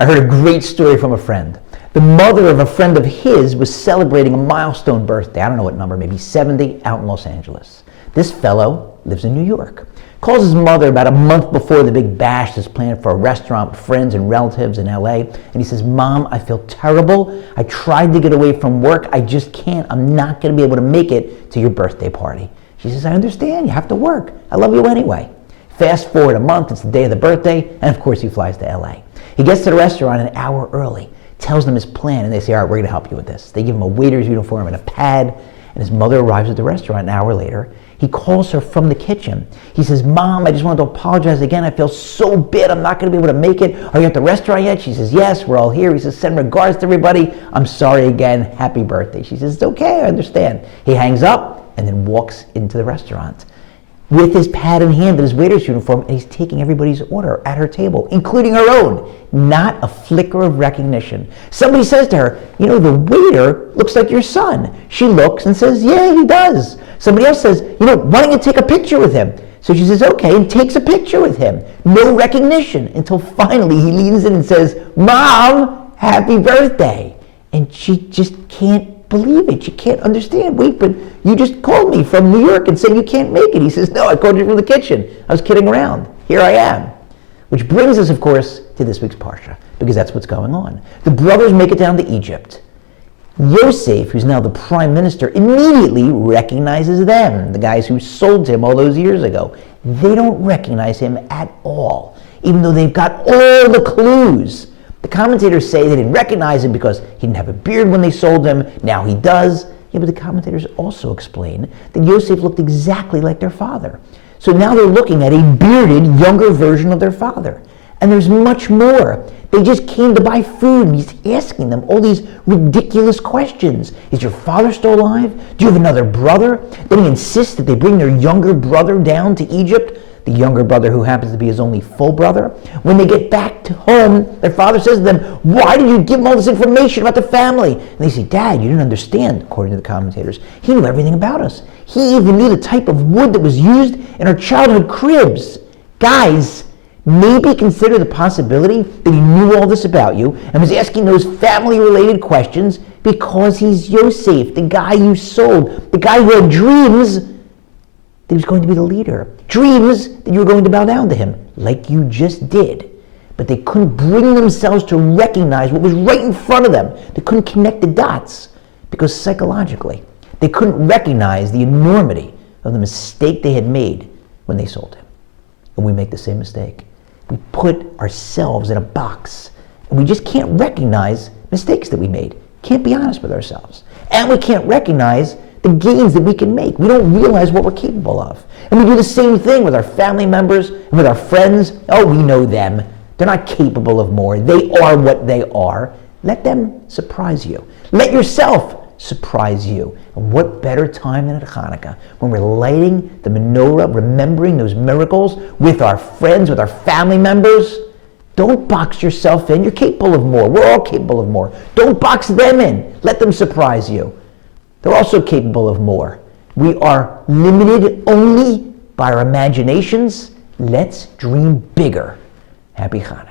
I heard a great story from a friend. The mother of a friend of his was celebrating a milestone birthday, I don't know what number, maybe 70, out in Los Angeles. This fellow lives in New York. Calls his mother about a month before the big bash that's planned for a restaurant with friends and relatives in LA. And he says, Mom, I feel terrible. I tried to get away from work. I just can't. I'm not going to be able to make it to your birthday party. She says, I understand. You have to work. I love you anyway. Fast forward a month. It's the day of the birthday. And of course, he flies to LA. He gets to the restaurant an hour early, tells them his plan. And they say, all right, we're going to help you with this. They give him a waiter's uniform and a pad. And his mother arrives at the restaurant an hour later. He calls her from the kitchen. He says, Mom, I just wanted to apologize again. I feel so bad. I'm not going to be able to make it. Are you at the restaurant yet? She says, yes, we're all here. He says, send regards to everybody. I'm sorry again. Happy birthday. She says, it's okay. I understand. He hangs up and then walks into the restaurant with his pad in hand and his waiter's uniform, and he's taking everybody's order at her table, including her own. Not a flicker of recognition. Somebody says to her, you know, the waiter looks like your son. She looks and says, yeah, he does. Somebody else says, you know, why don't you take a picture with him? So she says, okay, and takes a picture with him. No recognition until finally he leans in and says, Mom, happy birthday. And she just can't believe it. She can't understand. Wait, but you just called me from New York and said you can't make it. He says, no, I called you from the kitchen. I was kidding around. Here I am. Which brings us, of course, to this week's Parsha, because that's what's going on. The brothers make it down to Egypt. Yosef, who's now the prime minister, immediately recognizes them, the guys who sold him all those years ago. They don't recognize him at all, even though they've got all the clues. The commentators say they didn't recognize him because he didn't have a beard when they sold him. Now he does. Yeah, but the commentators also explain that Yosef looked exactly like their father. So now they're looking at a bearded, younger version of their father. And there's much more. They just came to buy food, and he's asking them all these ridiculous questions. Is your father still alive? Do you have another brother? Then he insists that they bring their younger brother down to Egypt, the younger brother who happens to be his only full brother. When they get back to home, their father says to them, why did you give them all this information about the family? And they say, Dad, you didn't understand, according to the commentators. He knew everything about us. He even knew the type of wood that was used in our childhood cribs. Guys, maybe consider the possibility that he knew all this about you and was asking those family-related questions because he's Yosef, the guy you sold, the guy who had dreams that he was going to be the leader, dreams that you were going to bow down to him, like you just did. But they couldn't bring themselves to recognize what was right in front of them. They couldn't connect the dots because psychologically, they couldn't recognize the enormity of the mistake they had made when they sold him. And we make the same mistake. We put ourselves in a box, and we just can't recognize mistakes that we made. Can't be honest with ourselves. And we can't recognize the gains that we can make. We don't realize what we're capable of. And we do the same thing with our family members and with our friends. Oh, we know them. They're not capable of more. They are what they are. Let them surprise you. Let yourself surprise you. And what better time than at Chanukah, when we're lighting the menorah, remembering those miracles with our friends, with our family members. Don't box yourself in. You're capable of more. We're all capable of more. Don't box them in. Let them surprise you. They're also capable of more. We are limited only by our imaginations. Let's dream bigger. Happy Chanukah.